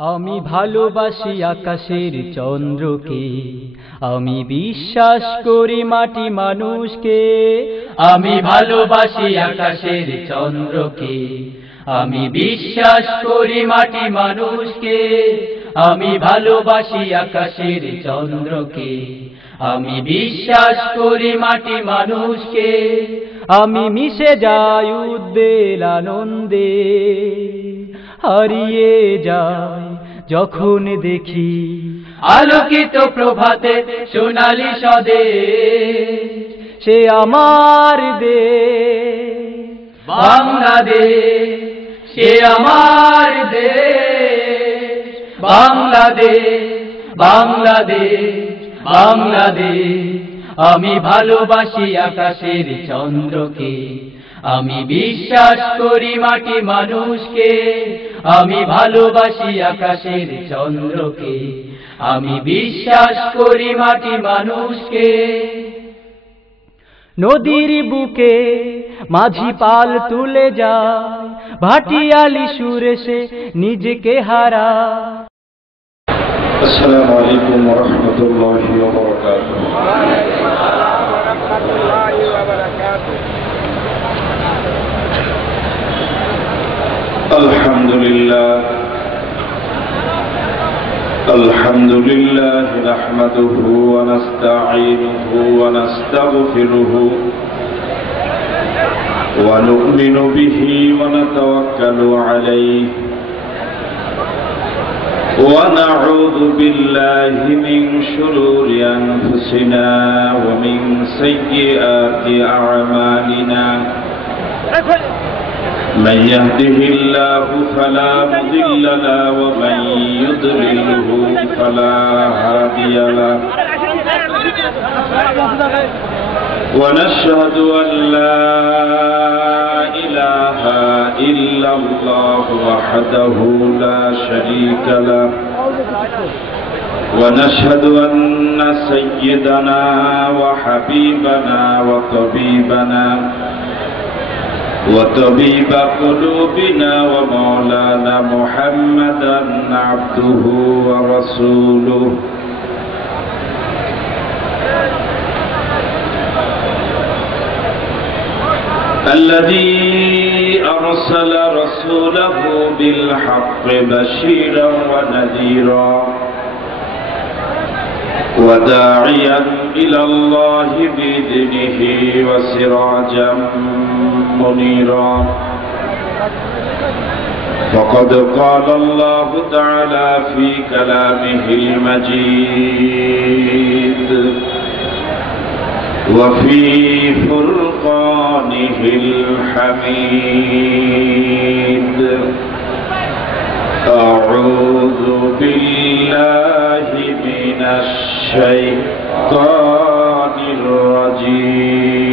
আমি ভালোবাসি আকাশের চন্দ্রকে, আমি বিশ্বাস করি মাটি মানুষকে। আমি ভালোবাসি আকাশের চন্দ্রকে, আমি বিশ্বাস করি মাটি মানুষকে। আমি ভালোবাসি আকাশের চন্দ্রকে, আমি বিশ্বাস করি মাটি মানুষকে। আমি মিশে যাই উদ্বেল আনন্দে, হারিয়ে যায় যখন দেখি আলোকিত প্রভাতে সোনালী স্বদেশ। সে আমার দেশ বাংলাদেশ, সে আমার দেশ বাংলাদেশ, বাংলাদেশ বাংলাদেশ। আমি ভালোবাসি আকাশের চন্দ্রকে, আমি বিশ্বাস করি মাটি মানুষকে। আমি ভালোবাসি আকাশের চন্দ্রকে, আমি বিশ্বাস করি মাটি মানুষকে। নদীর বুকে মাঝি পাল তুলে যায়, ভাটিয়ালি সুরে সে নিজেকে হারায়। আসসালামু আলাইকুম ওয়া রাহমাতুল্লাহি ওয়া বারাকাতুহু। আলহামদুলিল্লাহ নাহমাদুহু ওয়া নাস্তাঈনুহু ওয়া নাস্তাগফিরুহু ওয়া নু'মিনু বিহি ওয়া নাতাওয়াক্কালু আলাইহি ونعوذ بالله من شرور أنفسنا ومن سيئات أعمالنا من يهده الله فلا مضل له ومن يضلله فلا هادي له ونشهد أن لا إله إلا الله وحده لا شريك له ونشهد أن سيدنا وحبيبنا وطبيب قلوبنا ومولانا محمدا عبده ورسوله الذي أرسل رسوله بالحق بشيرا ونذيرا وداعيا إلى الله بإذنه وسراجا منيرا. فقد قال الله تعالى في كلامه المجيد وفي فرقانه الحميد. أعوذ بالله من الشيطان الرجيم.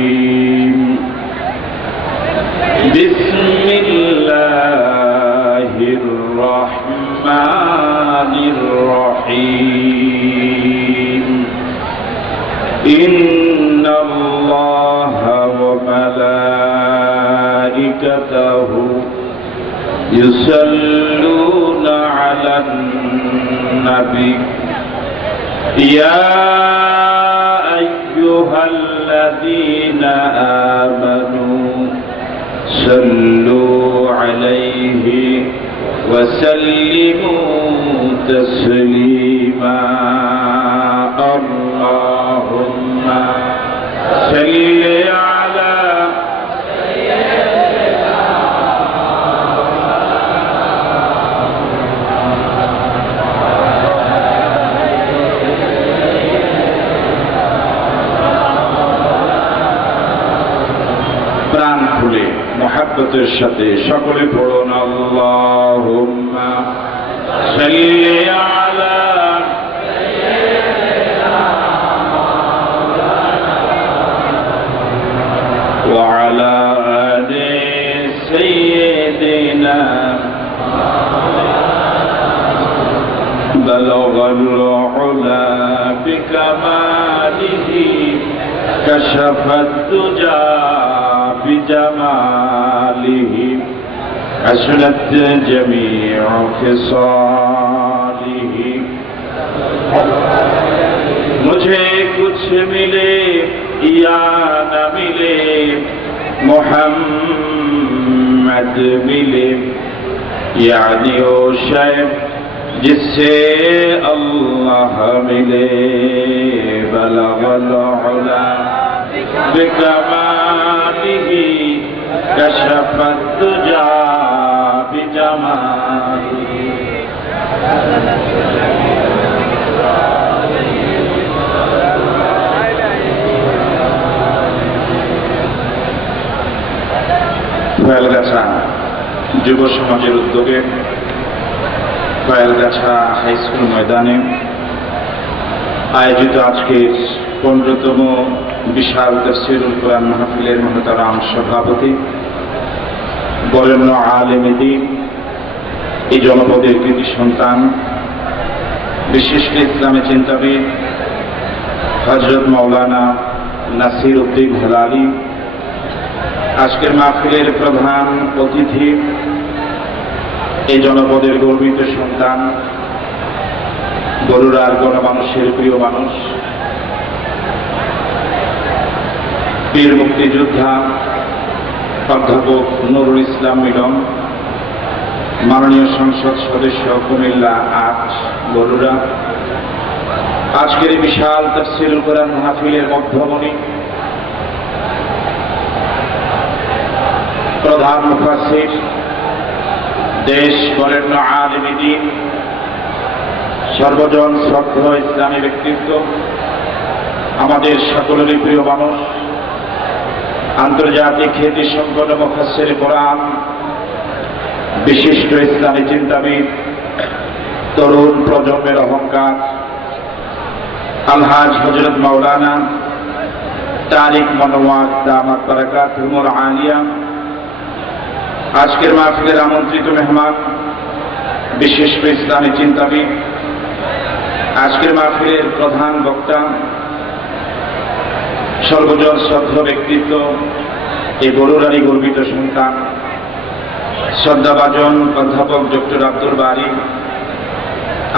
بسم الله الرحمن الرحيم. إن الله وملائكته يصلون على النبي يا أيها الذين آمنوا صلوا عليه وسلموا تسليما. اللهم صل على প্রাণ খুলে মুহাব্বতের সাথে সকলে পড়ুন আল্লাহুম্মা সাল্লি আলা وعلى آل سيدنا. بلغ العلا بكماله كشف الدجى بجماله حسنت جميع خصاله मुझे कुछ मिले या न मिले मोहम्मद मिले, यानी ओ शय जिससे अल्लाह मिले। बलगल उला बिकमालिही कशफत दुजा बिजमालिही। কয়েলগাছা যুব সমাজের উদ্যোগে কয়েলগাছা হাই স্কুল ময়দানে আয়োজিত আজকের 15তম বিশাল তাফসীরুল কোরআন মাহফিলের মহতারাম সভাপতি বরেণ্য আলেমে দ্বীন, এই জনপদের কৃতি সন্তান, বিশিষ্ট ইসলামী চিন্তাবিদ হযরত মাওলানা নাসির উদ্দিন হেলালি, আজকের মাহফিলের প্রধান অতিথি, এই জনপদের গর্বিত সন্তান, বরুড়ার গণমানুষের প্রিয় মানুষ, বীর মুক্তিযোদ্ধা অধ্যাপক নুরুল ইসলাম মিলন, মাননীয় সংসদ সদস্য কুমিল্লা ৮ বরুড়া, আজকের এই বিশাল তাফসীরুল কোরআন মাহফিলের মধ্যমণি, প্রধান মুফাসসির, দেশ বরেণ্য আলেমে দ্বীন, সর্বজন শ্রদ্ধেয় ইসলামী ব্যক্তিত্ব, আমাদের সকলেরই প্রিয় মানুষ, আন্তর্জাতিক খ্যাতিসম্পন্ন মুফাসসির কোরআন, বিশিষ্ট ইসলামী চিন্তাবিদ, তরুণ প্রজন্মের অহংকার, আলহাজ হযরত মাওলানা তারিক মনোয়ার দামাত বারাকাতুহুল আলিয়া, আজকের মাহফিলের আমন্ত্রিত মেহমান, বিশিষ্ট ইসলামী চিন্তাবিদ, আজকের মাহফিলের প্রধান বক্তা, সর্বজন শ্রদ্ধেয় ব্যক্তিত্ব, এই বরুড়ারই গর্বিত সন্তান, শ্রদ্ধাভাজন অধ্যাপক ডক্টর আব্দুল বারী,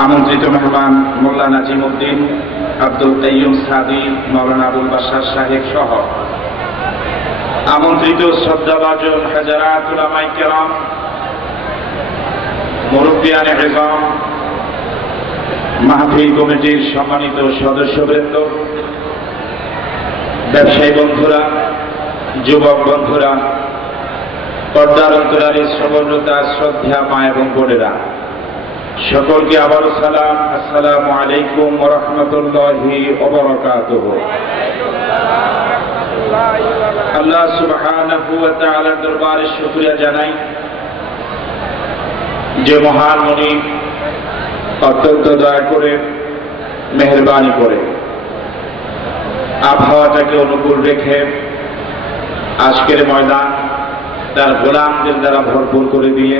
আমন্ত্রিত মেহমান মোল্লা নাজিমউদ্দিন, আব্দুল কাইয়ুম সাদি, মাওলানা আবুল বাশার সাহেব সহ আমন্ত্রিত শ্রদ্ধাভাজন হাজারাত উলামায়ে কেরাম, মুরব্বিয়ানে ইযাম, মাহফিল কমিটির সম্মানিত সদস্যবৃন্দ, ব্যবসায়ী বন্ধুরা, যুবক বন্ধুরা, পর্দার অন্তরালে শ্রবণতা শ্রদ্ধা মা এবং বোনেরা, সকলকে আবারও সালাম, আসসালামু আলাইকুম ওয়া রাহমাতুল্লাহি ওয়া বারাকাতুহু। আল্লাহ সুবহানাহু ওয়া তাআলার দরবারে শুকরিয়া জানাই যে মহান মুনি অত্যন্ত দয়া করে মেহেরবানি করে আবহাওয়াটাকে অনুকূল রেখে আজকের ময়দান তার গোলামদের দ্বারা ভরপুর করে দিয়ে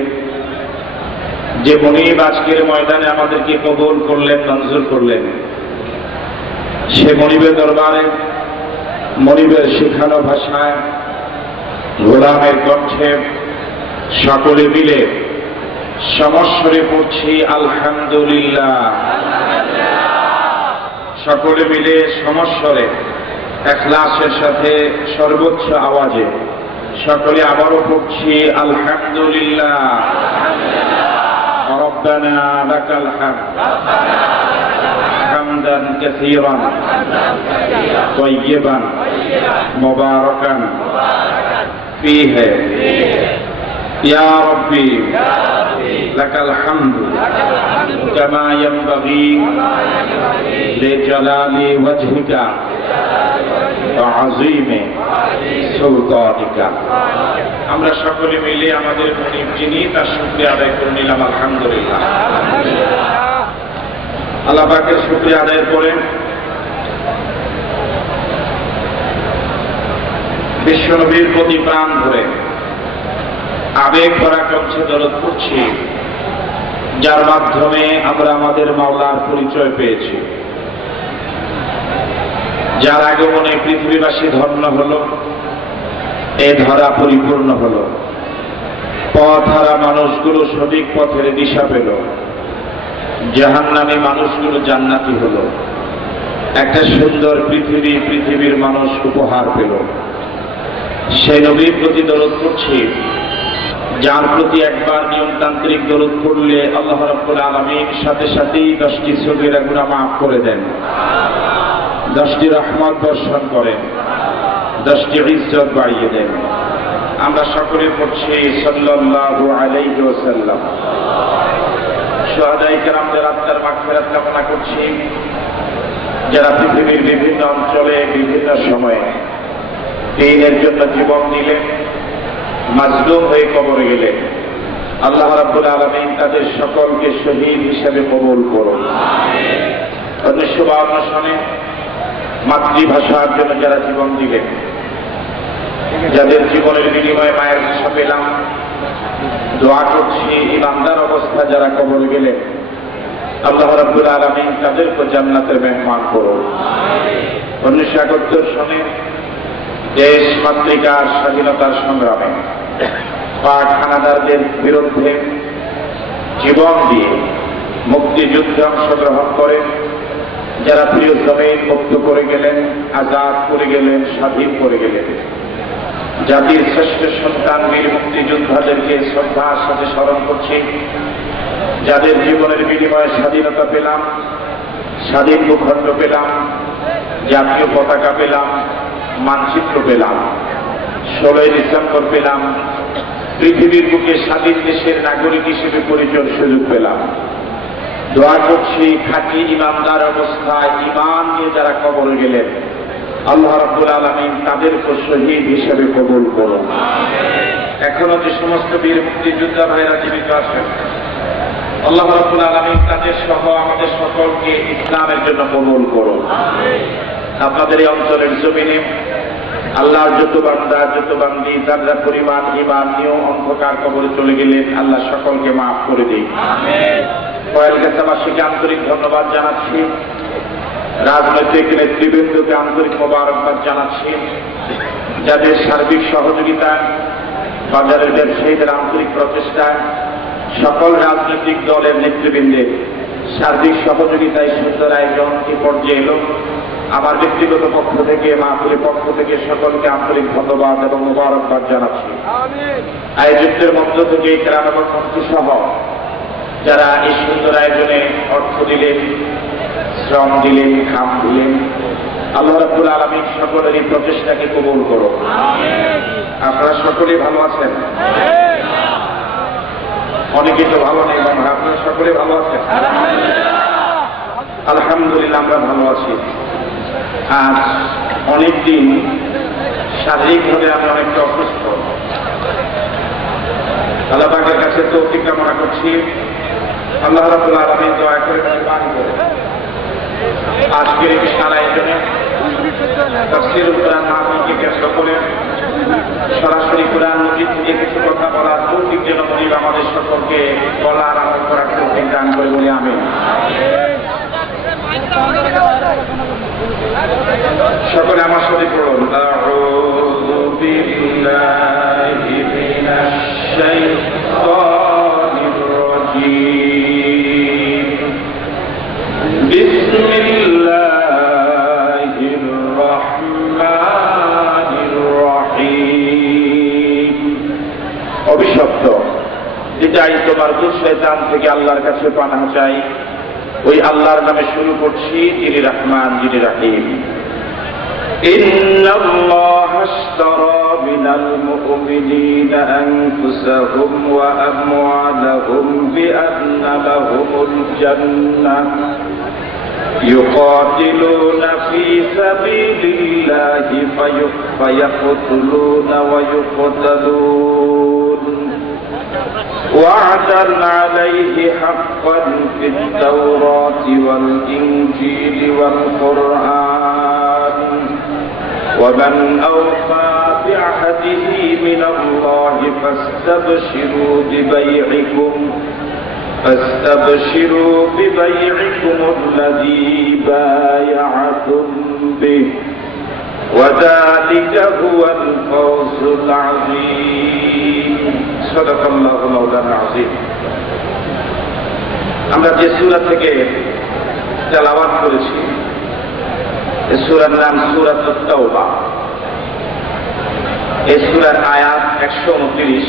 যে মুনিব আজকের ময়দানে আমাদেরকে কবুল করলেন, মঞ্জুর করলেন, সে মুনিবের দরবারে মনিবের শিখানো ভাষায় গোলামের কণ্ঠে সকলে মিলে সমস্বরে পড়ছি আলহামদুলিল্লাহ। সকলে মিলে সমস্বরে ইখলাসের সাথে সর্বোচ্চ আওয়াজে সকলে আবারও পড়ছি আলহামদুলিল্লাহ। রব্বানা লাকাল হামদ হামদান কাসীরান তাইয়িবান মুবারাকান ফীহি ইয়া রাব্বি লাকাল হামদু কামা ইয়ানবাগী লিজালালি ওয়াজহিকা ওয়া আযীমি সুলতানিকা। আমরা সকলে মিলে আমাদের মুনিব যিনি তার শুকরিয়া আদায় করে নিলাম আলহামদুলিল্লাহ। আল্লাহ পাকের শুকরিয়া আদায় করে বিশ্বনবীর প্রতি প্রাণ ধরে আবেগ ভরা কণ্ঠে দরদ করছি, যার মাধ্যমে আমরা আমাদের মাওলার পরিচয় পেয়েছি, যার আগমনে পৃথিবীবাসী ধন্য হলো, এ ধরা পরিপূর্ণ হলো, পথহারা মানুষগুলো সঠিক পথের দিশা পেল, জাহান্নামী মানুষগুলো জান্নাতি হলো, একটা সুন্দর পৃথিবীর মানুষ উপহার পেল। সেই নবীর প্রতি দরদ করছি, যার প্রতি একবার নিয়মতান্ত্রিক দরদ করলে আল্লাহ রাব্বুল আলামিন সাথে সাথেই 10টি সগীরা গুনাহ মাফ করে দেন, 10টি রহমত বর্ষণ করেন, 10টি ইজ্জত বাড়িয়ে দেন। আমরা সকলে পড়ছি সাল্লাল্লাহু আলাইহি ওয়াসাল্লাম। শুহাদায়ে কেরামদের আত্মার মাগফিরাত কামনা করছি, যারা পৃথিবীর বিভিন্ন অঞ্চলে বিভিন্ন সময়ে দ্বীনের জন্য জীবন দিলেন, মাজলুম হয়ে কবরে গেলেন। আল্লাহ রাব্বুল আলামিন তাদের সকলকে শহীদ হিসেবে কবুল করুন। 1952 সনে মাতৃভাষার জন্য যারা জীবন দিলেন, যাদের জীবনের বিনিময়ে মায়ের ভাষা পেলাম, দোয়া করছি ইমানদার অবস্থা যারা কবরে গেলেন, আল্লাহ রাব্বুল আলামিন তাদেরকে জান্নাতের মেহমান করুন। 1971 সনে দেশ মাতৃকার স্বাধীনতার সংগ্রামে পাক হানাদারদের বিরুদ্ধে জীবন দিয়ে মুক্তিযুদ্ধে অংশগ্রহণ করে যারা প্রিয় জমিন মুক্ত করে গেলেন, আজাদ করে গেলেন, স্বাধীন করে গেলেন, জাতির শ্রেষ্ঠ সন্তান বীর মুক্তিযোদ্ধাদেরকে শ্রদ্ধার সাথে স্মরণ করছি, যাদের জীবনের বিনিময়ে স্বাধীনতা পেলাম, স্বাধীন ভূখণ্ড পেলাম, জাতীয় পতাকা পেলাম, মানচিত্র পেলাম, 16 ডিসেম্বর পেলাম, পৃথিবীর বুকে স্বাধীন দেশের নাগরিক হিসেবে পরিচয়ের সুযোগ পেলাম। দোয়া করছি খাঁটি ইমানদার অবস্থায় ঈমান নিয়ে যারা কবরে গেলেন, আল্লাহ রাব্বুল আলামিন তাদেরকে শহীদ হিসেবে কবুল করুন। এখনো যে সমস্ত বীর মুক্তিযোদ্ধা ভাইরা জীবিত আছেন, আল্লাহ রাব্বুল আলামিন তাদের সহ আমাদের সকলকে ইসলামের জন্য কবুল করুন। আপনাদের এই অঞ্চলের জমিনে আল্লাহর যত বান্দি যারা পরিমাণ ঈমান নিয়েও অন্ধকার কবরে চলে গেলেন, আল্লাহ সকলকে মাফ করে দিন। কয়েলগাছাবাসীকে আন্তরিক ধন্যবাদ জানাচ্ছি, রাজনৈতিক নেতৃবৃন্দকে আন্তরিক মোবারকবাদ জানাচ্ছি, যাদের সার্বিক সহযোগিতা, বাজারের ব্যবসায়ীদের আন্তরিক প্রচেষ্টায়, সকল রাজনৈতিক দলের নেতৃবৃন্দের সার্বিক সহযোগিতায় সুন্দর আয়োজন এই পর্যায়ে এলো। আমার ব্যক্তিগত পক্ষ থেকে, মাহফিলের পক্ষ থেকে সকলকে আন্তরিক ধন্যবাদ এবং মোবারকবাদ জানাচ্ছি। আয়োজকদের মধ্য থেকে কেরাম এবং মন্ত্রী সহ যারা এই সুন্দর আয়োজনে অর্থ দিলেন, শ্রম দিলেন, খাম দিলেন, আল্লাহ রাব্বুল আলামিন সকলের এই প্রচেষ্টাকে কবুল করুন। আপনারা সকলেই ভালো আছেন? অনেকে তো ভালো নেই, আপনারা সকলে ভালো আছেন? আলহামদুলিল্লাহ আমরা ভালো আছি। আজ অনেকদিন শারীরিকভাবে আমি অনেকটা অসুস্থ। আল্লাহ পাকের কাছে তৌফিক কামনা করছি, আল্লাহ রাব্বুল আলামিন দয়া করে মেহেরবানি করে আজকের এই বিশাল আয়োজনে তাফসীরুল কুরআন মাহফিলকে কেন্দ্র করে সরাসরি কুরআন মজিদ থেকে কিছু কথা বলার তৌফিক যেন মনিব আমাদের সকলকে বলার আমল করার তৌফিক দান করে বলে আমিন। সকলে আমার সাথে পড়ুন, আউযু বিল্লাহি মিনাশ শাইতানির রাজীম, বিসমিল্লাহির রাহমানির রাহিম। অভিশপ্ত যেটাই তোমার দুঃশয়তান থেকে আল্লাহর কাছে পানাহ চাই, ওই আল্লাহর নামে শুরু করছি, যিনি রহমান যিনি রহিম। ইন্নাল্লাহা আশতারা মিনাল মুমিনিনা আনফুসাহুম ওয়া আমওয়ালাহুম বিআন্না লাহুমুল জান্নাহ يقاتلون في سبيل الله فيقتلون ويقتلون وعدا عليه حقا في التوراة والإنجيل والقرآن ومن أوفى بعهده من الله فاستبشروا ببيعكم الذي بايعتم به وذلك هو الفوز العظيم صدق الله مولانا العظيم আমরা যে সূরা থেকে তেলাওয়াত করেছি এই সূরার নাম সূরাতুত তাওবা। এই সূরার আয়াত 129,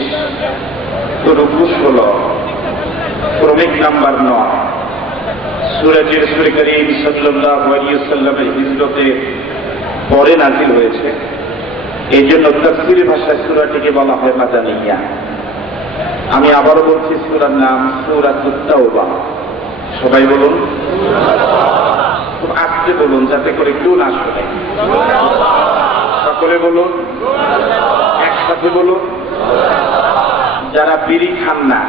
রুকু 16, ক্রমিক নাম্বার 9। সূরাটি রাসূল করিম সাল্লাল্লাহু আলাইহি ওয়াসাল্লামের হিজরতের পরে নাযিল হয়েছে। এই জন্য তাফসীরি ভাষায় সূরাটিকে বলা হয় মাদানিয়া। আমি আবারও বলছি, সূরার নাম সূরাতুত তাওবা। সবাই বলুন, খুব আস্তে বলুন যাতে করে কেউ না শোনে। সকলে বলুন, একসাথে বলুন। যারা বিড়ি খান না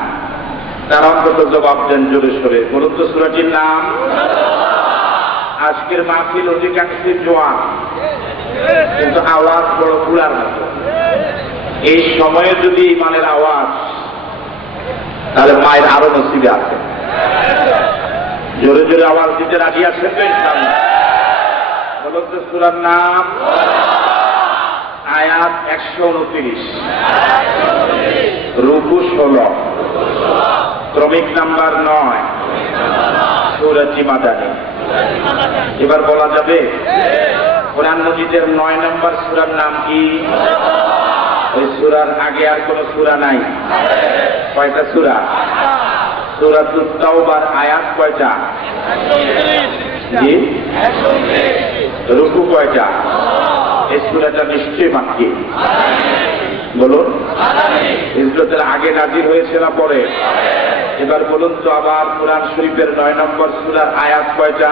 তারা অন্তত জবাব দেন জোরে সরে। বলুন তো সূরাটির নাম। আজকের মাহফিল অধিকাংশই জোয়ান, কিন্তু আওয়াজ বড় কুলার মতো। এই সময়ে যদি ইমানের আওয়াজ, তাহলে মায়ের আরো নসিবে আছে। জোরে জোরে আওয়াজ দিতে রাজি আছেন তো ইনশাআল্লাহ? বলুন তো সূরার নাম। আয়াত 129, রুকু 16, ক্রমিক নাম্বার 9, সূরাটি মাদানী। এবার বলা যাবে কোরআন মজিদের 9 নম্বর সূরার নাম কি? ওই সূরার আগে আর কোন সূরা নাই। কয়টা সূরা? সূরাতুত তাওবার আয়াত কয়টা? জি, রুকু কয়টা? এই সূরাটা নিশ্চয়ই মাক্কি। বলুন, হিজরতের আগে নাযিল হয়েছে না পরে? এবার বলুন তো আবার, কোরআন শরীফের 9 নম্বর সূরার আয়াত কয়টা?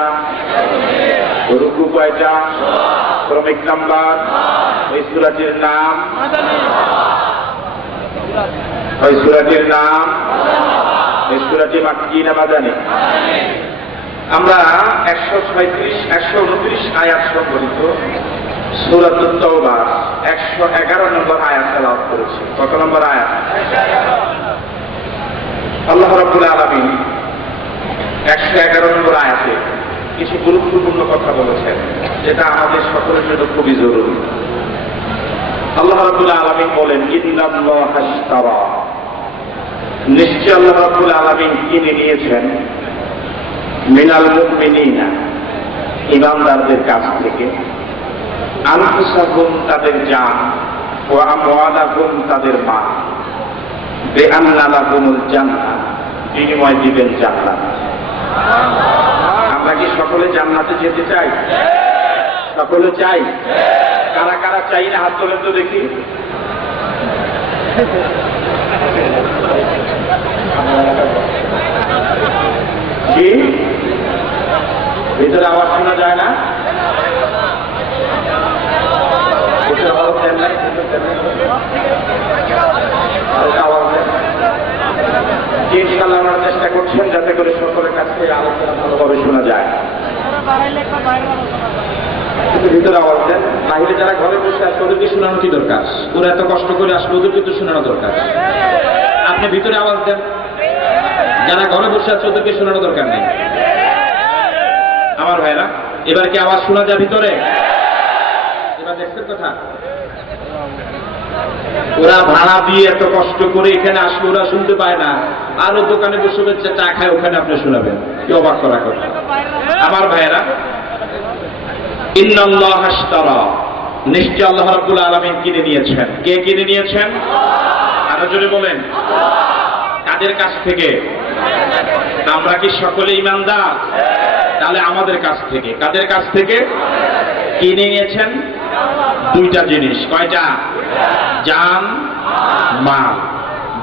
রুকু কয়টা? ক্রমিক নাম্বার? ওই সূরাটির নাম? ওই সূরাটির নাম? এই সূরাটি মাক্কি না মাদানী? আমরা 136, 129 আয়াত সংবলিত সূরাতুত তাওবা 111 নম্বর আয়াত তেলাওয়াত করেছি। কত নম্বর আয়াত? আল্লাহ রাব্বুল আলামিন 111 নম্বর আয়াতে কিছু গুরুত্বপূর্ণ কথা বলেছেন, যেটা আমাদের সকলের জন্য খুবই জরুরি। আল্লাহ রাব্বুল আলামিন বলেন, ইন্নাল্লাহা ইশতারা, নিশ্চয় আল্লাহ রাব্বুল আলামিন কিনে নিয়েছেন মিনাল মুমিনিনা, ঈমানদারদের কাছ থেকে, আনফুসাহুম, তাদের জান, ওয়া আমওয়ালাহুম, তাদের মাল, বিআন্না লাহুমুল জান্নাহ, বিনিময় দিবেন জান্নাত। আমরা কি সকলে জান্নাতে যেতে চাই? সকলে চাই? কারা কারা চাই না হাত তোলেন তো দেখি। কি ভিতরে আওয়াজ শোনা যায় না? ইনশাআল্লাহ আমরা চেষ্টা করছেন যাতে করে সকলের কাছ থেকে আলোচনা ভালোভাবে শোনা যায়। ভিতরে আওয়াজ দেন। বাইরে যারা ঘরে বসে আছে ওদেরকে শোনানো কি দরকার? ওরা এত কষ্ট করে আসলে ওদেরকে তো শোনানো দরকার। আপনি ভিতরে আওয়াজ দেন। যারা ঘরে বসে আছে ওদেরকে শোনানো দরকার নেই। আমার ভাইরা, এবার কি আওয়াজ শোনা যায় ভিতরে? এবার দেখছেন কথা? ওরা ভাড়া দিয়ে এত কষ্ট করে এখানে আসলে ওরা শুনতে পায় না, আরো দোকানে বসে বসে চা খায়, ওখানে আপনি শোনাবেন। কি অবাক করা কথা। আমার ভাইরা, ইন্নাল্লাহা ইশতারা, নিশ্চয় আল্লাহ রাব্বুল আলামিন কিনে নিয়েছেন। কে কিনে নিয়েছেন? আরো জোরে বলেন। কাদের কাছ থেকে? আমরা কি সকলে ঈমানদার? তাহলে আমাদের কাছ থেকে। কাদের কাছ থেকে কিনে নিয়েছেন? দুইটা জিনিস। কয়টা? জান, মাল।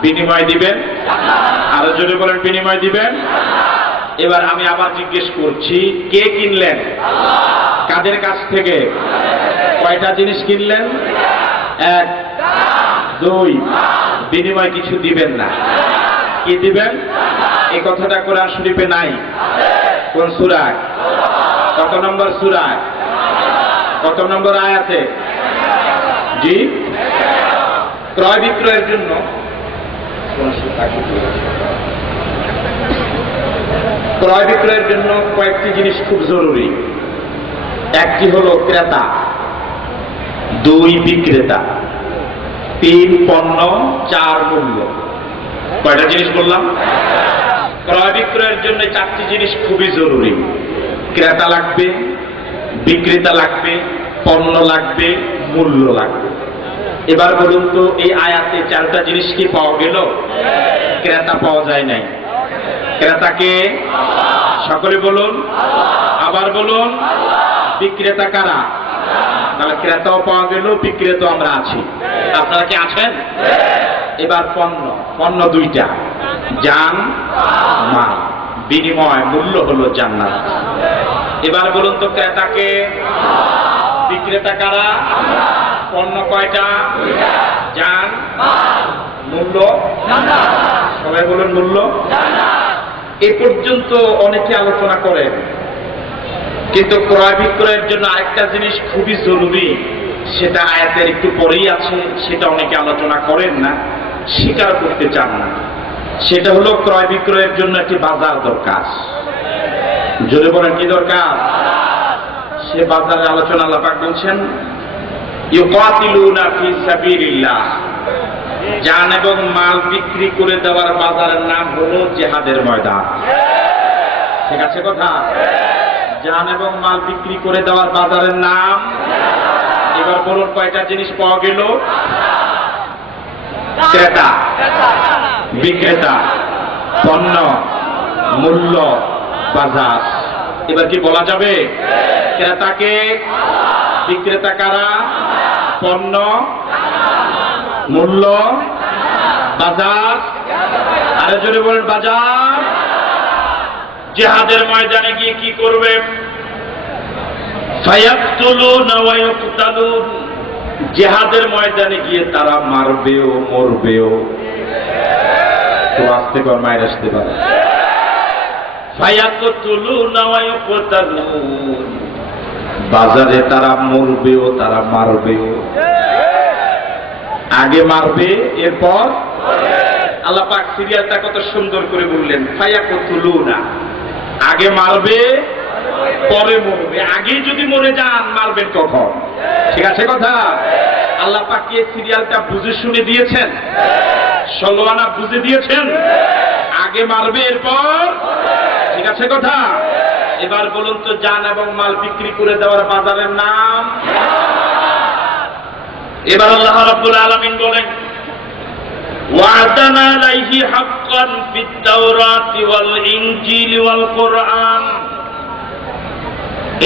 বিনিময় দিবেন। আরো জোরে বলেন, বিনিময় দিবেন। এবার আমি আবার জিজ্ঞেস করছি, কে কিনলেন? কাদের কাছ থেকে? কয়টা জিনিস কিনলেন? 1, 2, বিনিময় কিছু দিবেন না। কি দিবেন? এই কথাটা কোরআন শরীফে নাই। কোন সূরায়? কত নম্বর সূরায়? কত নম্বর আয়াতে? জি, ক্রয় বিক্রয়ের জন্য কয়েকটি জিনিস খুব জরুরি। একটি হলো ক্রেতা, 2 বিক্রেতা, 3 পণ্য, 4 মূল্য। কয়টা জিনিস বললাম? ক্রয় বিক্রয় বিক্রয়ের জন্য চারটি জিনিস খুবই জরুরি। ক্রেতা লাগবে, বিক্রেতা লাগবে, পণ্য লাগবে, মূল্য লাগবে। এবার বলুন তো এই আয়াতে চারটা জিনিস কি পাওয়া গেল? ক্রেতা পাওয়া যায় নাই। ক্রেতাকে সকলে বলুন, আবার বলুন। বিক্রেতা কারা? তাহলে ক্রেতাও পাওয়া গেল, বিক্রেতাও আমরা আছি। আপনারা কি আছেন? এবার পণ্য দুইটা, জান মাল, বিনিময় মূল্য হলো জান্নাত। এবার বলুন তো ক্রেতাকে, বিক্রেতা কারা? পণ্য কয়টা? জান, মূল্য, সবাই বলুন মূল্য। এ পর্যন্ত অনেকে আলোচনা করেন, কিন্তু ক্রয় বিক্রয়ের জন্য আরেকটা জিনিস খুবই জরুরি, সেটা আয়াতের একটু পরেই আছে, সেটা অনেকে আলোচনা করেন না, স্বীকার করতে চান না। সেটা হলো ক্রয় বিক্রয়ের জন্য একটি বাজার দরকার। জোরে বলেন কি দরকার? সে বাজারের আলোচনা আল্লাহ পাক বলছেন, ইউকাতিলুনা ফি সাবিলিল্লাহ। জান এবং মাল বিক্রি করে দেওয়ার বাজারের নাম হলো জিহাদের ময়দান। ঠিক আছে কথা? জান এবং মাল বিক্রি করে দেওয়ার বাজারের নাম। এবার বলুন কয়টা জিনিস পাওয়া গেল? ক্রেতা, বিক্রেতা, পণ্য, মূল্য, বাজার। এবার কি বলা যাবে ক্রেতাকে? বিক্রেতা কারা? পণ্য, মূল্য, বাজার। আরে জোরে বলেন বাজার। জিহাদের ময়দানে গিয়ে কি করবে? ফায়াকতুলুনা ওয়া ইউকতালুন। জিহাদের ময়দানে গিয়ে তারা মারবেও মরবেও। তো আস্তে করে মায়ের আসতে পারে। ফায়াকতুলুনা ওয়া ইউকতালুন। বাজারে তারা মরবেও তারা মারবেও। আগে মারবে, এরপর আল্লাহ পাক সিরিয়ালটা কত সুন্দর করে বললেন, ফায়াকতুলুনা। আগে মারবে, পরে মরবে। আগে যদি মরে যান মারবেন কখন? ঠিক আছে কথা? আল্লাহ পাক কি সিরিয়ালটা বুঝে শুনে দিয়েছেন? 16 আনা বুঝে দিয়েছেন। আগে মারবে, এরপর। ঠিক আছে কথা? এবার বলুন তো জান এবং মাল বিক্রি করে দেওয়ার বাজারের নাম। এবার আল্লাহ রাব্বুল আলামিন বলেন, ওয়া'দানা আলাইহি হাক্কান ফিত তাওরাতি ওয়াল ইনজিল ওয়াল কুরআন।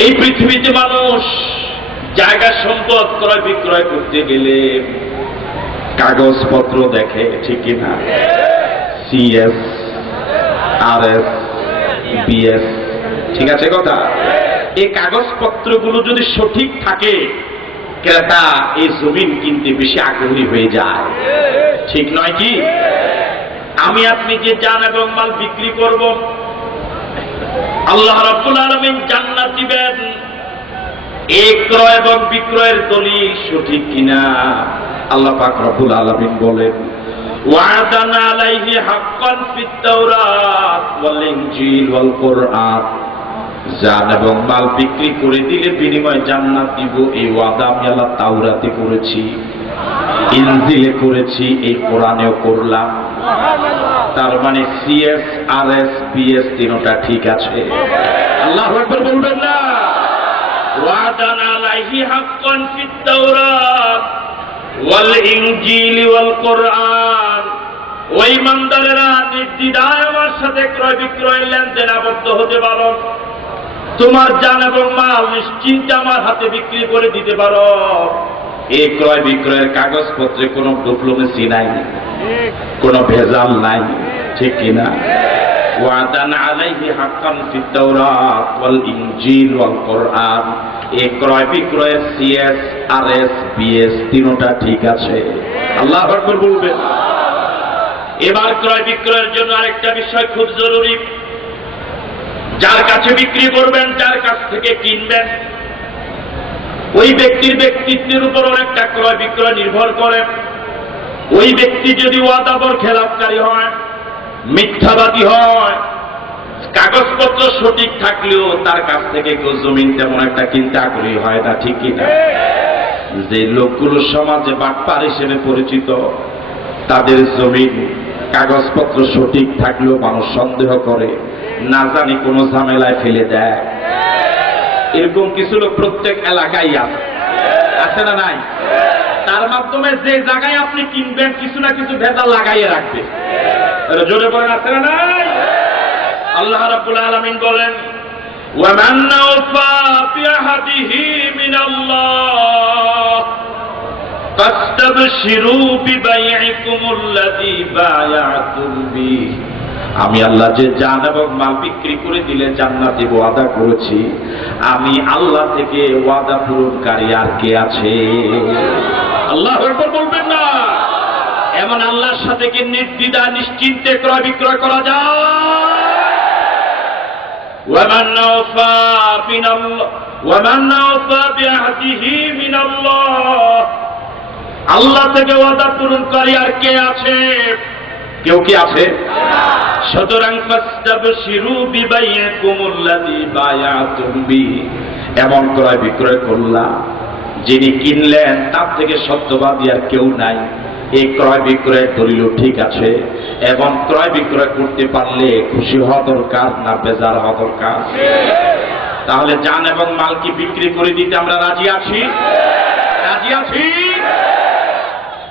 এই পৃথিবীতে মানুষ জায়গা সম্পদ ক্রয় বিক্রয় করতে গেলে কাগজপত্র দেখে, ঠিক কিনা? CS, RS, BS. ঠিক আছে কথা? এই কাগজপত্রগুলো যদি সঠিক থাকে, ক্রেতা এই জমিন কিনতে বেশি আগ্রহী হয়ে যায়। ঠিক নয় কি? আমি আপনি যে জান এবং মাল বিক্রি করব, আল্লাহ রাব্বুল আলামিন জান্নাত দিবেন। এই ক্রয় এবং বিক্রয়ের দলিল সঠিক কিনা আল্লাহ পাক রব্বুল আলামিন বলেন, ওয়া'দানা আলাইহি হাক্কান ফিত তাওরাত ওয়াল ইনজিল ওয়াল কুরআন। জান এবং মাল বিক্রি করে দিলে বিনিময়ে জান্নাত দিব, এই ওয়াদা আমি আল্লাহ তাওরাতে করেছি, ইনজিলে করেছি, এই কোরআনেও করলাম। তার মানে সিএস, আরএস, বিএস তিনটা ঠিক আছে। আল্লাহু আকবার বলবেন না? ওয়াদানা আলাইহি হাক্কান ফিত তাওরাত ওয়াল ইনজিল ওয়াল কুরআন। ওই ইমানদারেরা নির্দ্বিধায় আমার সাথে ক্রয় বিক্রয় লেনদেন আবদ্ধ হতে পারো। তোমার জান এবং মাল নিশ্চিন্তে আমার হাতে বিক্রি করে দিতে পারো। এই ক্রয় বিক্রয়ের কাগজপত্রে কোনো ডিপ্লোমেসি নাই, কোনো ভেজাল নাই। ঠিক কিনা? ওয়াদানা আলাইহি হাক্কান ফিত তাওরাত ওয়াল ইনজিল ওয়াল কুরআন। এই ক্রয় বিক্রয়ের সিএস, আরএস, বিএস তিনটা ঠিক আছে। আল্লাহু আকবার বলবেন। এবার ক্রয় বিক্রয়ের জন্য আরেকটা বিষয় খুব জরুরি। যার কাছে বিক্রি করবেন, যার কাছ থেকে কিনবেন, ওই ব্যক্তির ব্যক্তিত্বের উপর অনেকটা ক্রয় বিক্রয় নির্ভর করে। ওই ব্যক্তি যদি ওয়াদাবর খেলাপকারী হয়, মিথ্যাবাদী হয়, কাগজপত্র সঠিক থাকলেও তার কাছ থেকে কেউ জমিন তেমন একটা কিনতে আগ্রহী হয় না। ঠিক কিনা? যে লোকগুলো সমাজে বাটপার হিসেবে পরিচিত, তাদের জমিন কাগজপত্র সঠিক থাকলেও মানুষ সন্দেহ করে, না জানি কোনো ঝামেলায় ফেলে দেয়। এরকম কিছু লোক প্রত্যেক এলাকায় আছে না নাই? তার মাধ্যমে যে জায়গায় আপনি কিনবেন কিছু না কিছু ভেজাল লাগাইয়ে রাখবে। জোরে বলেন আছে না নাই? আল্লাহ রাব্বুল আলামিন বলেন, ওয়ামান আওফা বিআহদিহি মিনাল্লাহ ফাস্তাবশিরু বিবাইইকুমুল্লাযী বায়াতুম বিহি। আমি আল্লাহ যে জান এবং মাল বিক্রি করে দিলে জান্নাতে ওয়াদা করেছি, আমি আল্লাহ থেকে ওয়াদা পূরণকারী আর কে আছে? আল্লাহু আকবার বলবেন না? এমন আল্লাহর সাথে কি নির্দ্বিধা নিশ্চিন্তে ক্রয় বিক্রয় করা যায়? ওয়ামান আওফা বিনাল্লাহ ওয়ামান আওফা বিআহদিহি মিনাল্লাহ, আল্লাহ থেকে ওয়াদা পূরণকারী আর কে আছে? কেউ কি আছে? সুতরাং ফাস্তাবশিরু বিবাইইকুমুল্লাযী বায়াতুম বিহি, এমন ক্রয় বিক্রয় করলা যিনি কিনলেন তার থেকে সত্যবাদী আর কেউ নাই। এই ক্রয় বিক্রয়ের দলিল ঠিক আছে, এবং ক্রয় বিক্রয় করতে পারলে খুশি হওয়া দরকার না বেজার হওয়া দরকার? তাহলে জান এবং মাল কি বিক্রি করে দিতে আমরা রাজি আছি? রাজি আছি।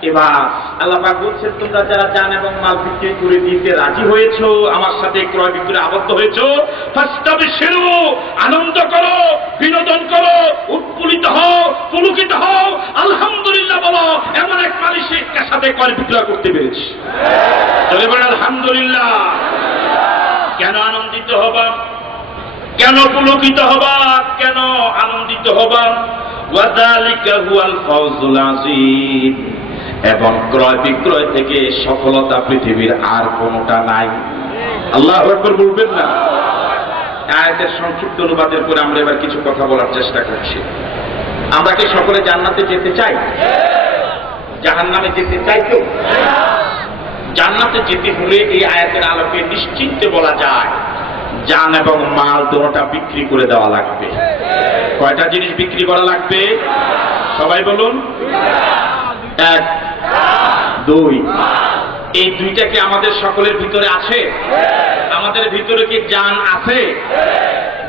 এবার আল্লাহ পাক বলছেন, তোমরা যারা জান এবং মাল বিক্রি করে দিতে রাজি হয়েছো, আমার সাথে ক্রয় বিক্রয় আবদ্ধ হয়েছো, ফাস্তাবশিরু, আনন্দ করো, বিনোদন করো, উৎফুল্লিত হও, পুলকিত হও, আলহামদুলিল্লাহ বলো, এমন এক মালিকের সাথে ক্রয় বিক্রয় করতে পেরেছি। চলে বলেন আলহামদুলিল্লাহ। কেন আনন্দিত হবা? কেন পুলকিত হবা? কেন আনন্দিত হবা? ওয়াযালিকা হুয়াল ফাওজুল আযীম, এবং ক্রয় বিক্রয় থেকে সফলতা পৃথিবীর আর কোনটা নাই। আল্লাহু আকবার বলবেন না? আয়াতের সংক্ষিপ্ত অনুবাদের পরে আমরা এবার কিছু কথা বলার চেষ্টা করছি। আমরা কি সকলে জান্নাতে যেতে চাই? জাহান্নামে যেতে চাই কেউ? জান্নাতে যেতে হলে এই আয়াতের আলোকে নিশ্চিন্তে বলা যায়, জান এবং মাল দুটোটা বিক্রি করে দেওয়া লাগবে। কয়টা জিনিস বিক্রি করা লাগবে? সবাই বলুন। এক, দুই। এই দুইটা কি আমাদের সকলের ভিতরে আছে? আমাদের ভিতরে কি জান আছে?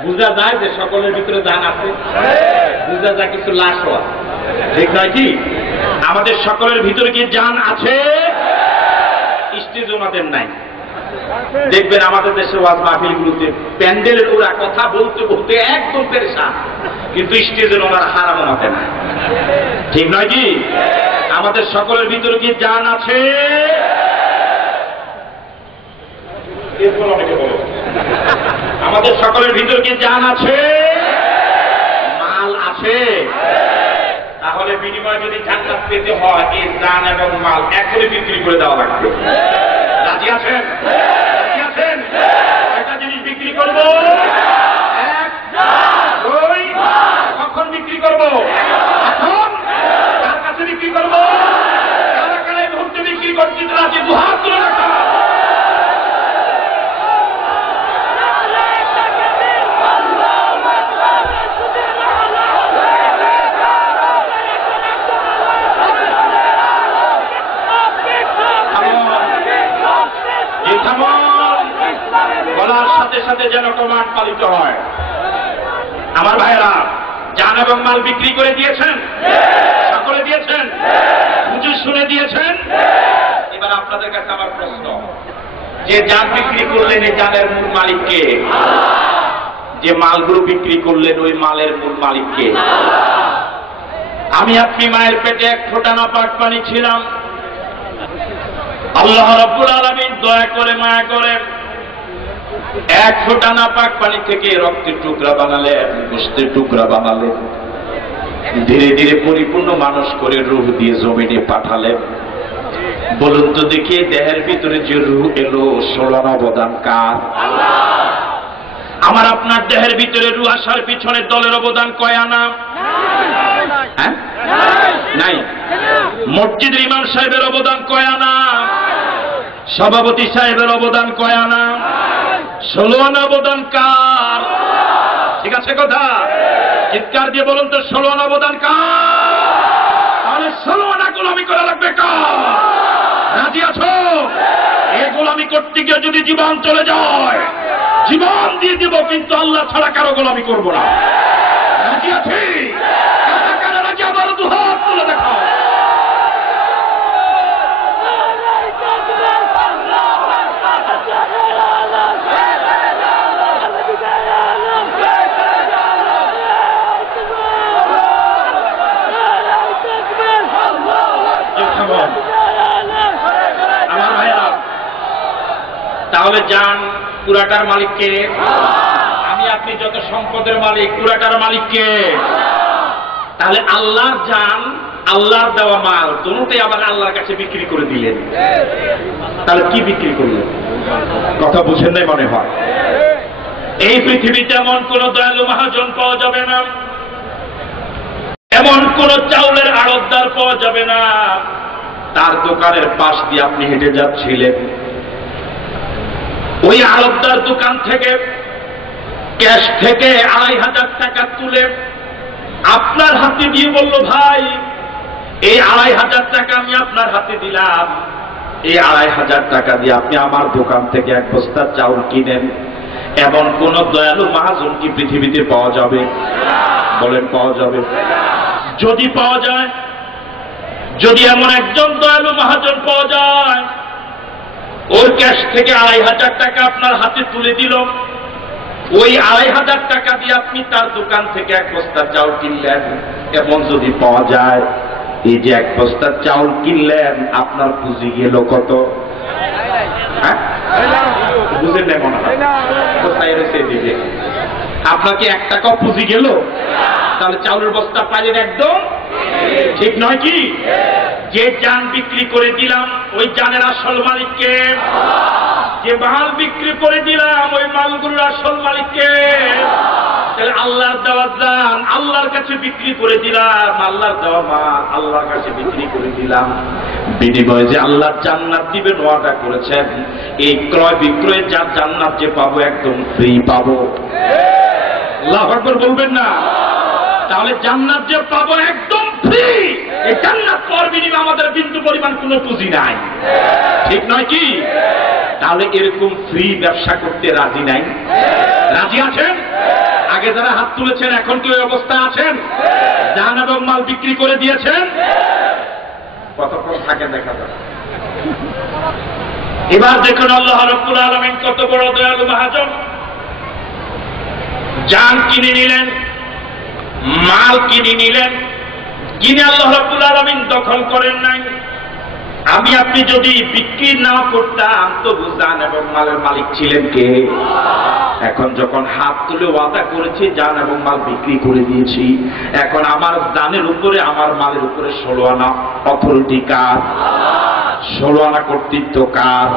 বুঝা যায় যে সকলের ভিতরে জান আছে? বুঝা যায় কিছু লাশ হওয়া, ঠিক নয় কি? আমাদের সকলের ভিতরে কি জান আছে? স্টেজ ওনাদের নাই। দেখবেন আমাদের দেশে ওয়াজ মাহফিলগুলোতে প্যান্ডেলের ওরা কথা বলতে বলতে একদম পেরেশান, কিন্তু স্টেজের ওনারা হারাম ওনাদের নাই, ঠিক নয় কি? আমাদের সকলের ভিতরে কি জান আছে? আমাদের সকলের ভিতরে কি জান আছে? মাল আছে? তাহলে বিনিময়ে যদি জান্নাত পেতে হয়, এই জান এবং মাল এখনই বিক্রি করে দেওয়া লাগবে। রাজি আছেন? রাজি আছেন? কয়টা জিনিস বিক্রি করব? এক, দুই। কখন বিক্রি করব? এখন। কার কাছে বিক্রি করব? কারা কারা এই মুহূর্তে বিক্রি করতে রাজি? দুহাত তুলে রাখা। বলার সাথে সাথে যেন কমান্ড পালিত হয়। আমার ভাইয়েরা, জান এবং মাল বিক্রি করে দিয়েছেন? সকলে দিয়েছেন? বুঝে শুনে দিয়েছেন? এবার আপনাদের কাছে আমার প্রশ্ন, যে জান বিক্রি করলেন এই জানের মূল মালিক কে? যে মালগুলো বিক্রি করলেন ওই মালের মূল মালিক কে? আমি আপনি মায়ের পেটে এক ফোঁটা নাপাক পানি ছিলাম, আল্লাহ রাব্বুল আলামিন দয়া করে মায়া করে এক ফোঁটা নাপাক পানি থেকে রক্তের টুকরা বানালেন, গোশতের টুকরা বানালেন, ধীরে ধীরে পরিপূর্ণ মানুষ করে রূহ দিয়ে জমিনে পাঠালেন। বলুন তো দেখি, দেহের ভিতরে যে রূহ এলো, 16 অবদান কার? আমার আপনার দেহের ভিতরে রূহ আসার পিছনে দলের অবদান কয় আনা? হ্যাঁ, নাই। মসজিদের ইমাম সাহেবের অবদান কয় আনা? সভাপতি সাহেবের অবদান কয় আনা? 16 আনা অবদান কার? ঠিক আছে কথা? চিৎকার দিয়ে বলুন তো, 16 আনা অবদান কার? তাহলে 16 আনা গোলামি করা লাগবে কার? রাজি আছো? এই করতে গিয়ে যদি জীবন চলে যায়, জীবন দিয়ে দিব, কিন্তু আল্লাহ ছাড়া কারো গোলামি করব না। রাজি আছি? কারা কারা রাজি? আবার দুহাত তুলে দেখাও। আমার ভাইরা, তাহলে যান পুরাটার মালিককে? আমি আপনি যত সম্পদের মালিক, পুরাটার মালিককে? তাহলে আল্লাহর জান, আল্লাহর দেওয়া মাল দুটোই আবার আল্লাহর কাছে বিক্রি করে দিলেন। তাহলে কি বিক্রি করলেন? কথা বুঝেন নাই মনে হয়। এই পৃথিবীতে এমন কোন দয়ালু মহাজন পাওয়া যাবে না, এমন কোন চাউলের আড়তদার পাওয়া যাবে না, তার দোকানের পাশ দিয়ে আপনি হেঁটে যাচ্ছিলেন, ওই আড়তদার দোকান থেকে ক্যাশ থেকে ২৫০০ টাকা তুলে আপনার হাতে দিয়ে বলল, ভাই এই ২৫০০ টাকা আমি আপনার হাতে দিলাম, এই ২৫০০ টাকা দিয়ে আপনি আমার দোকান থেকে এক বস্তা চাউল কিনেন। এমন কোন দয়ালু মহাজন কি পৃথিবীতে পাওয়া যাবে? বলেন, পাওয়া যাবে? যদি পাওয়া যায়, যদি এমন একজন দয়ালু মহাজন পাওয়া যায়, ওর ক্যাশ থেকে ২৫০০ টাকা আপনার হাতে তুলে দিল, ওই ২৫০০ টাকা দিয়ে আপনি তার দোকান থেকে এক বস্তা চাউল কিনলেন, এমন যদি পাওয়া যায়, এই যে এক বস্তা চাউল কিনলেন, আপনার পুঁজি গেল কত? বুঝেন না মনে হয়? আপনার কি ১ টাকাও পুঁজি গেল? তাহলে চাউলের বস্তা পাইলেন একদম ঠিক নয় কি? যে জান বিক্রি করে দিলাম, ওই জানের আসল মালিককে? যে মাল বিক্রি করে দিলাম, ওই মালগুলোর আসল মালিককে? তাহলে আল্লাহর দেওয়া জান আল্লাহর কাছে বিক্রি করে দিলাম, আল্লাহর দেওয়া মাল আল্লাহর কাছে বিক্রি করে দিলাম, বিনিময়ে যে আল্লাহ জান্নাত দিবেন ওয়াদা করেছেন, এই ক্রয় বিক্রয়ে যা জান্নাত যে পাবো একদম ফ্রি পাবো। আল্লাহু আকবার বলবেন না? তাহলে জান্নাত যে পাবো একদম ফ্রি, এই জান্নাত পাওয়ার বিনিময়ে আমাদের বিন্দু পরিমাণ কোনো পুঁজি নাই, ঠিক নয় কি? তাহলে এরকম ফ্রি ব্যবসা করতে রাজি নাই? রাজি আছেন? আগে যারা হাত তুলেছেন এখন কি ওই অবস্থা আছেন? জান এবং মাল বিক্রি করে দিয়েছেন? কতক্ষণ থাকে দেখা যাবে। এবার দেখুন আল্লাহ রাব্বুল আলামিন কত বড় দয়ালু মহাজন। জান কিনে নিলেন, মাল কিনে নিলেন, কিনে আল্লাহ রাব্বুল আলামিন দখল করেন নাই। আমি আপনি যদি বিক্রি না করতাম তবু জান এবং মালের মালিক ছিলেন কে? এখন যখন হাত তুলে ওয়াদা করেছি, জান এবং মাল বিক্রি করে দিয়েছি, এখন আমার জানের উপরে আমার মালের উপরে ১৬ আনা অথরিটি কার? ১৬ আনা কর্তৃত্ব কার?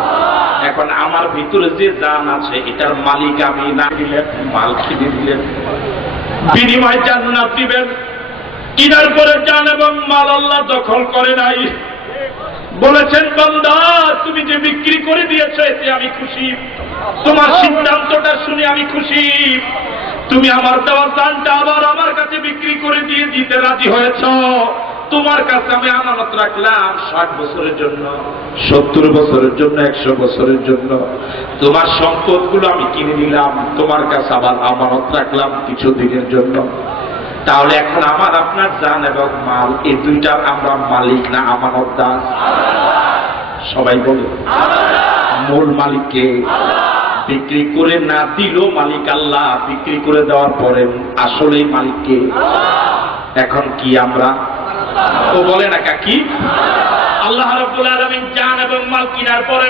এখন আমার ভিতরে যে জান আছে এটার মালিক আমি না। দিলেন মাল কিনে দিলেন, বিনিময় জান্নাত দিবেন। কিনার পরে জান এবং মাল আল্লাহ দখল করে নাই। বলেছেন, বান্দা তুমি যে বিক্রি করে দিয়েছো এতে আমি খুশি, তোমার সিদ্ধান্তটা শুনে আমি খুশি, তুমি আমার দেওয়া জানটা আবার আমার কাছে বিক্রি করে দিয়ে দিতে রাজি হয়েছ। তোমার কাছে আমি আমানত রাখলাম ৬০ বছরের জন্য, ৭০ বছরের জন্য, ১০০ বছরের জন্য। তোমার সম্পদগুলো আমি কিনে নিলাম, তোমার কাছে আবার আমানত রাখলাম কিছু দিনের জন্য। তাহলে এখন আমার আপনার জান এবং মাল এই দুইটার আমরা মালিক না আমানতদার? সবাই বলে মূল মালিককে? বিক্রি করে না দিল মালিক আল্লাহ, বিক্রি করে দেওয়ার পরে আসলেই মালিককে? এখন কি আমরা? ও বলে না কি? আল্লাহ রাব্বুল আলামিন জান এবং মাল কিনার পরে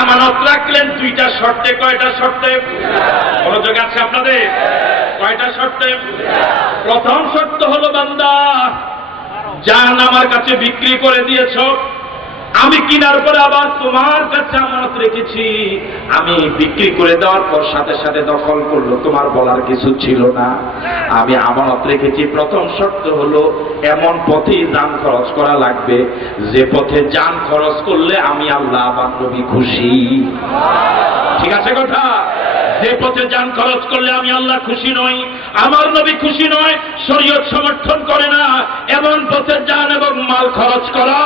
আমানত রাখলেন দুইটা শর্তে। কয়টা শর্তে? মনোযোগ আছে আপনাদের? কয়টা শর্তে? প্রথম শর্ত হলো, বান্দা জান আমার কাছে বিক্রি করে দিয়েছ, আমি কিনার পরে আবার তোমার কাছে আমানত রেখেছি, আমি বিক্রি করে দেওয়ার পর সাথে সাথে দখল করলো, তোমার বলার কিছু ছিল না, আমি আমানত রেখেছি। প্রথম শর্ত হলো এমন পথেই জান খরচ করা লাগবে যে পথে জান খরচ করলে আমি আল্লাহ আমার নবী খুশি। ঠিক আছে কথা? যে পথে জান খরচ করলে আমি আল্লাহ খুশি নই, আমার নবী খুশি নয়, শরীয়ত সমর্থন করে না, এমন পথে জান এবং মাল খরচ করা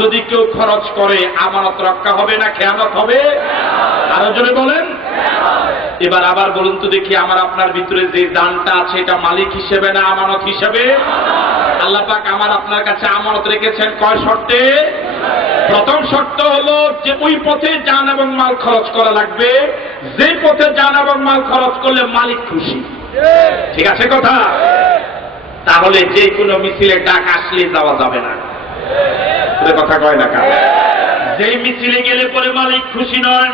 যদি কেউ খরচ করে আমানত রক্ষা হবে না খেয়ানত হবে? আরো জোরে বলেন। এবার আবার বলুন তো দেখি, আমার আপনার ভিতরে যে দানটা আছে এটা মালিক হিসেবে না আমানত হিসেবে? আল্লাহ পাক আমার আপনার কাছে আমানত রেখেছেন কয় শর্তে? প্রথম শর্ত হলো যে ওই পথে জান এবং মাল খরচ করা লাগবে, যে পথে জান এবং মাল খরচ করলে মালিক খুশি। ঠিক আছে কথা? তাহলে যে কোনো মিছিলে ডাক আসলে যাওয়া যাবে না। কথা কয় না কাজ? যেই মিছিলে গেলে পরে মালিক খুশি নয়,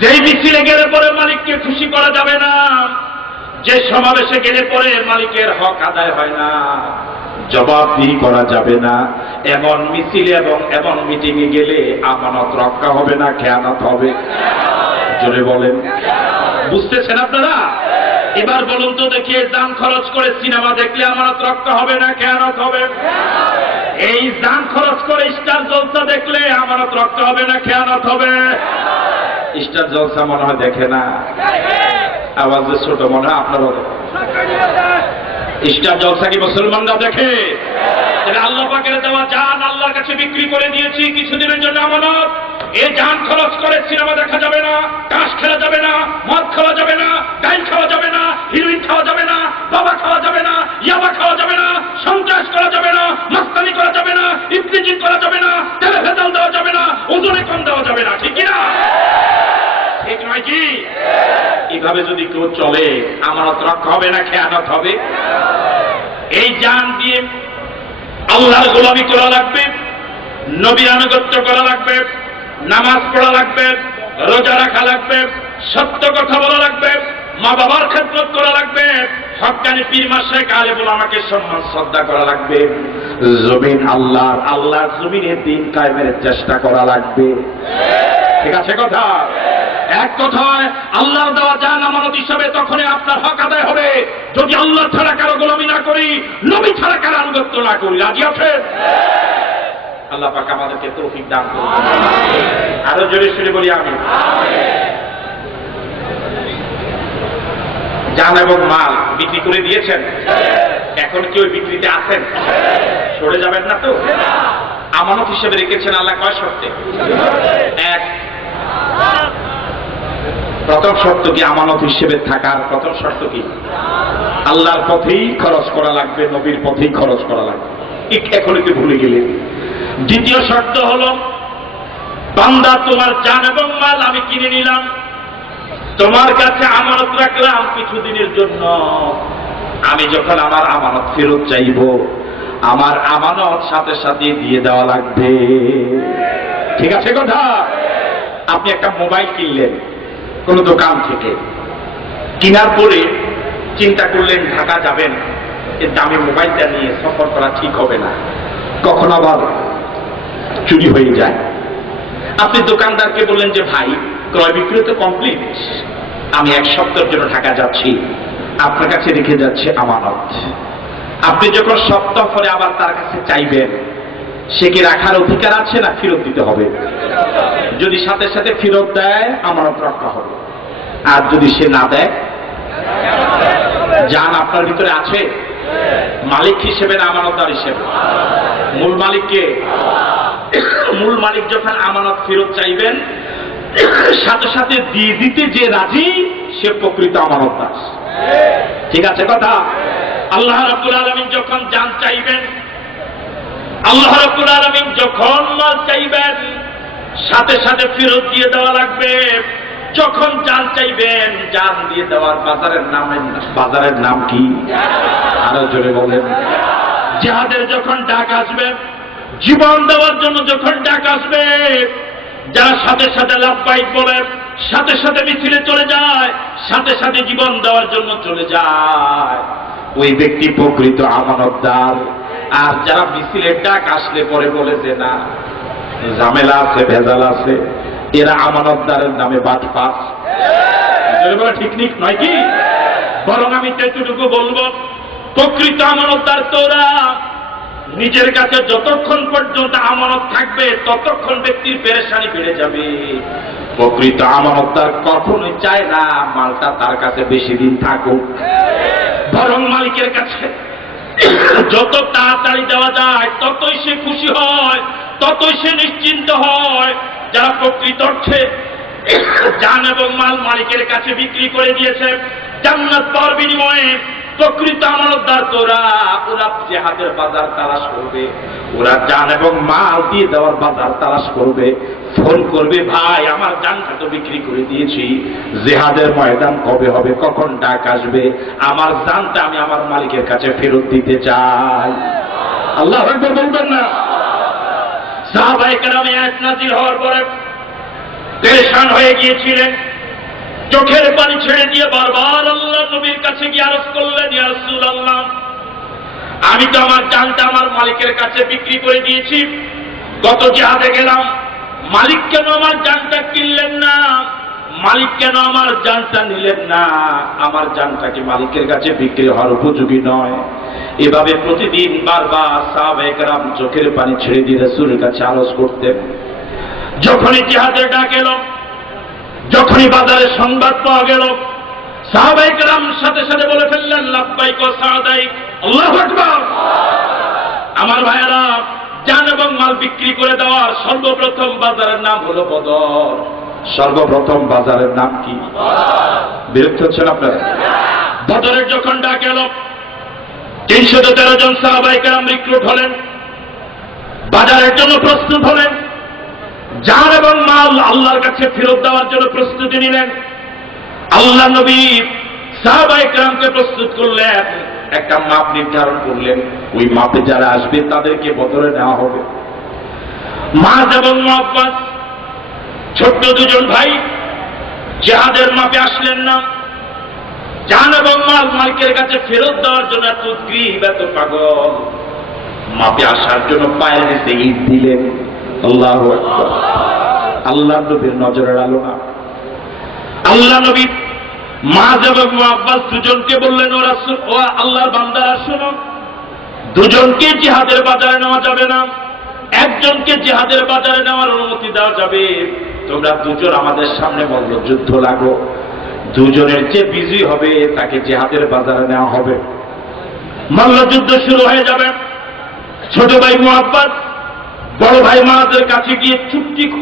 যেই মিছিলে গেলে পরে মালিককে খুশি করা যাবে না, যে সমাবেশে গেলে পরে মালিকের হক আদায় হয় না, জবাবদিহি করা যাবে না, এমন মিছিলে এবং এমন মিটিং এ গেলে আমানত রক্ষা হবে না খেয়ানত হবে? জোরে বলেন। বুঝতেছেন আপনারা? এবার বলুন তো দেখি, দান খরচ করে সিনেমা দেখলে আমানত রক্ষা হবে না খেয়ানত হবে? এই দান খরচ করে স্টার জলসা দেখলে আমানত রক্ষা হবে না খেয়ানত হবে? স্টার জলসা মনে হয় দেখে না, আওয়াজে ছোট মনে হয় আপনারও। স্টার জলসা কি মুসলমানরা দেখে? আল্লাহ পাকের দেওয়া জান আল্লাহর কাছে বিক্রি করে দিয়েছি কিছুদিনের জন্য আমানত। এই জান খরচ করে সিনেমা দেখা যাবে না, তাস খেলা যাবে না, মদ খাওয়া যাবে না, ডাইল খাওয়া যাবে না, হিরোইন খাওয়া যাবে না, বাবা খাওয়া যাবে না, ইয়াবা খাওয়া যাবে না, সন্ত্রাস করা যাবে না, মাস্তানি করা যাবে না, ইফতিজিং করা যাবে না, তেলে ভেজাল দেওয়া যাবে না, ওজনে কম দেওয়া যাবে না। ঠিক কিনা? ঠিক নয় কি? এইভাবে যদি কেউ চলে আমানত রক্ষা হবে না খেয়ানত হবে? এই জান দিয়ে আল্লাহর গোলামি করা লাগবে, নবীর আনুগত্য করা লাগবে, নামাজ পড়া লাগবে, রোজা রাখা লাগবে, সত্য কথা বলা লাগবে, মা বাবার খেদমত করা লাগবে, হক্কানি পীর মাশায়েখ আলেম ওলামাকে সম্মান শ্রদ্ধা করা লাগবে, জমিন আল্লাহর জমিনে দ্বীন কায়েমের চেষ্টা করা লাগবে। ঠিক আছে কথা? এক কথায় আল্লাহর দেওয়া জান আমানত হিসাবে তখনই আপনার হক আদায় হবে যদি আল্লাহ ছাড়া কারো গোলামি না করি, নবী ছাড়া কারো আনুগত্য না করি। রাজি আছেন? আল্লাহ পাক আমাদেরকে তৌফিক দান করুন। আরো জোরে সুরে বলি আমিন। জান এবং মাল বিক্রি করে দিয়েছেন, এখন কি ওই বিক্রিতে আছেন? সরে যাবেন না তো? আমানত হিসেবে রেখেছেন আল্লাহ কয় শর্তে? এক, প্রথম শর্ত কি আমানত হিসেবে থাকার প্রথম শর্ত কি? আল্লাহর পথেই খরচ করা লাগবে, নবীর পথেই খরচ করা লাগবে। এখনই তো ভুলে গেলেন। দ্বিতীয় শর্ত হলো, বান্দা তোমার জান এবং মাল আমি কিনে নিলাম, তোমার কাছে আমানত রাখলাম কিছুদিনের জন্য, আমি যখন আমার আমানত ফেরত চাইব আমার আমানত সাথে সাথে দিয়ে দেওয়া লাগবে। ঠিক আছে কথা? আপনি একটা মোবাইল কিনলেন কোন দোকান থেকে, কেনার পরে চিন্তা করলেন ঢাকা যাবেন, এর দামি মোবাইলটা নিয়ে সফর করা ঠিক হবে না, কখন আবার চুরি হয়ে যায়। আপনি দোকানদারকে বললেন যে ভাই ক্রয় বিক্রয় তো কমপ্লিট, আমি এক সপ্তাহের জন্য ঢাকা যাচ্ছি, আপনার কাছে রেখে যাচ্ছে আমানত। আপনি যখন সপ্তাহ পরে আবার তার কাছে চাইবেন, সে কি রাখার অধিকার আছে না ফেরত দিতে হবে? যদি সাথে সাথে ফেরত দেয় আমানত রক্ষা হবে, আর যদি সে না দেয়, জান আপনার ভিতরে আছে, মালিক হিসেবে না আমানতদার হিসেবে? মূল মালিককে। মূল মালিক যখন আমানত ফেরত চাইবেন, সাথে সাথে দিয়ে দিতে যে রাজি সে প্রকৃত আমানতদার। ঠিক আছে কথা? আল্লাহ রাব্বুল আলামিন যখন জান চাইবেন, আল্লাহ রাব্বুল আলামিন যখন মাল চাইবেন সাথে সাথে ফেরত দিয়ে দেওয়া লাগবে। যখন জান চাইবেন জান দিয়ে দেওয়ার বাজারের নাম কি? আরো জোরে বলেন। জিহাদের যখন ডাক আসবে, জীবন দেওয়ার জন্য যখন ডাক আসবে, যারা সাথে সাথে লাভবাহিক বলে সাথে সাথে মিছিলে চলে যায়, সাথে সাথে জীবন দেওয়ার জন্য চলে যায়, ওই ব্যক্তি প্রকৃত আমানতদার। আর যারা মিছিলের ডাক আসলে পরে বলে যে না ঝামেলা আছে, ভেজাল আছে, এরা আমানতদারের নামে বাটপার। ঠিক ঠিক নয় কি? বরং আমি এতটুকু বলবো, প্রকৃত আমানতদার তোরা নিজের কাছে যতক্ষণ পর্যন্ত আমানত থাকবে ততক্ষণ ব্যক্তির পেরেশানি বেড়ে যাবে। প্রকৃত আমানতদার কখনোই চায় না মালটা তার কাছে বেশি দিন থাকুক, বরং মালিকের কাছে যত তাড়াতাড়ি দেওয়া যায় ততই সে খুশি হয়। ততই সে নিশ্চিন্ত হয়। যারা প্রকৃত অর্থে জান এবং মাল মালিকের কাছে বিক্রি করে দিয়েছে জান্নাত পাওয়ার বিনিময়ে, প্রকৃত আমানতদার ওরা জিহাদের বাজার তালাশ করবে, ওরা জান এবং মাল দিয়ে দেওয়ার বাজার তালাশ করবে। ফোন করবে, ভাই আমার জানটা তো বিক্রি করে দিয়েছি, জিহাদের ময়দান কবে হবে, কখন ডাক আসবে, আমার জানটা আমি আমার মালিকের কাছে ফেরত দিতে চাই। আল্লাহু আকবার বলবেন না? সাহাবায়ে কেরামে আয়াত নাযিল হওয়ার পরে পেরেশান হয়ে গিয়েছিলেন, চোখের পানি ছেড়ে দিয়ে বারবার আল্লাহ নবীর কাছে গিয়ে আরজ করলেন, ইয়া রাসূলুল্লাহ, আমি তো আমার জানটা আমার মালিকের কাছে বিক্রি করে দিয়েছি, গত জিহাদে গেলাম, মালিক কেন আমার জানটা কিনলেন না, মালিক কেন আমার জানটা নিলেন না, আমার জানটা কি মালিকের কাছে বিক্রি হওয়ার উপযোগী নয়? এভাবে প্রতিদিন বারবার সাহাবায়ে কেরাম চোখের পানি ছেড়ে দিয়ে রাসূলের কাছে আরজ করতেন। যখনই জিহাদের ডাক এলো, যখনই বাজারে সংবাদ পাওয়া গেল, সাহাবায়ে কেরাম সাথে সাথে বলে ফেললেন, লাব্বাইক ওয়া সাদাইক, আল্লাহু আকবার। আমার ভাইয়েরা, জান এবং মাল বিক্রি করে দেওয়ার সর্বপ্রথম বাজারের নাম হলো বদর। সর্বপ্রথম বাজারের নাম কি? বিরক্ত হচ্ছেন আপনারা? বদরের যখন ডাক এলো, 313 জন সাহাবায়ে কেরাম রিক্রুট হলেন, বাজারের জন্য প্রস্তুত হলেন, জান এবং মাল আল্লাহর কাছে ফেরত দেওয়ার জন্য প্রস্তুতি নিলেন। আল্লাহ নবী সাহাবায়ে কেরামকে প্রস্তুত করলেন, একটা মাপ নির্ধারণ করলেন, ওই মাপে যারা আসবে তাদেরকে বদরে নেওয়া হবে। মাজ এবং মুআব্বাস ছোট্ট দুজন ভাই জিহাদের মাপে আসলেন না, জান এবং মাল মালিকের কাছে ফেরত দেওয়ার জন্য এত উদ্গ্রীব, এত পাগল, মাপে আসার জন্য পায়ের নিচে ইট দিলেন। আল্লাহু আকবার। আল্লাহ নবীর নজরের আলো না? আল্লাহ নবী মাজ এবং মুআব্বাস দুজনকে বললেন, ও আল্লাহর বান্দারা শোনো, দুজনকে জিহাদের বাজারে নেওয়া যাবে না, একজনকে জিহাদের বাজারে নেওয়ার অনুমতি দেওয়া যাবে। তোমরা দুজন আমাদের সামনে মল্লযুদ্ধ লাগো, দুজনের যে বিজয়ী হবে তাকে জিহাদের বাজারে নেওয়া হবে। মল্লযুদ্ধ শুরু হয়ে যাবে। ছোট ভাই মুআব্বাস বড় ভাই মাজের কাছে গিয়ে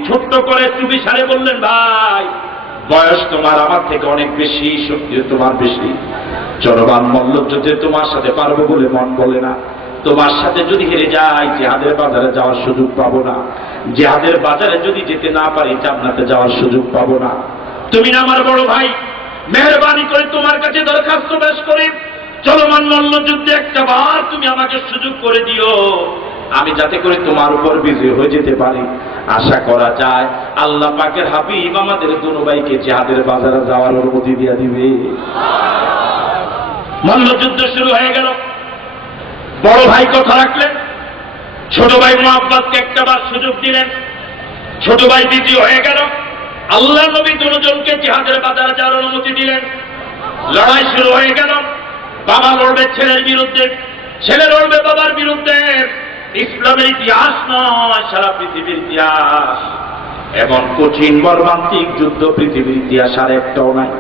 ছোট্ট করে চুপি সারে বললেন, ভাই বয়স তোমার আমার থেকে অনেক বেশি, শক্তিও তোমার বেশি, চলমান মল্লযুদ্ধে তোমার সাথে পারবো বলে মন বলে না, তোমার সাথে যদি হেরে যাই জিহাদের বাজারে যাওয়ার সুযোগ পাবো না, জিহাদের বাজারে যদি যেতে না পারি জান্নাতে যাওয়ার সুযোগ পাবো না। তুমি না আমার বড় ভাই, মেহরবানি করে তোমার কাছে দরখাস্ত পেশ করি, চলমান মল্লযুদ্ধে একটা বার তুমি আমাকে সুযোগ করে দিও, আমি যাতে করে তোমার উপর বিজয় হয়ে যেতে পারি। আশা করা যায় আল্লাহ পাকের হাবিব আমাদের দুনো ভাইকে জিহাদের বাজারে যাওয়ার অনুমতি দিয়ে দিবে। মল্লযুদ্ধ শুরু হয়ে গেল। বড় ভাই কথা রাখলেন, ছোট ভাই মুআব্বাসকে একটা বার সুযোগ দিলেন, ছোট ভাই বিজয়ী হয়ে গেল। আল্লাহ নবী দুজনকে জিহাদের বাজারে যাওয়ার অনুমতি দিলেন। লড়াই শুরু হয়ে গেল। বাবা লড়বে ছেলের বিরুদ্ধে, ছেলে লড়বে বাবার বিরুদ্ধে। ইসলামের ইতিহাস নয়, সারা পৃথিবীর ইতিহাস। এমন কঠিন মর্মান্তিক যুদ্ধ পৃথিবীর ইতিহাস আর একটাও নাই।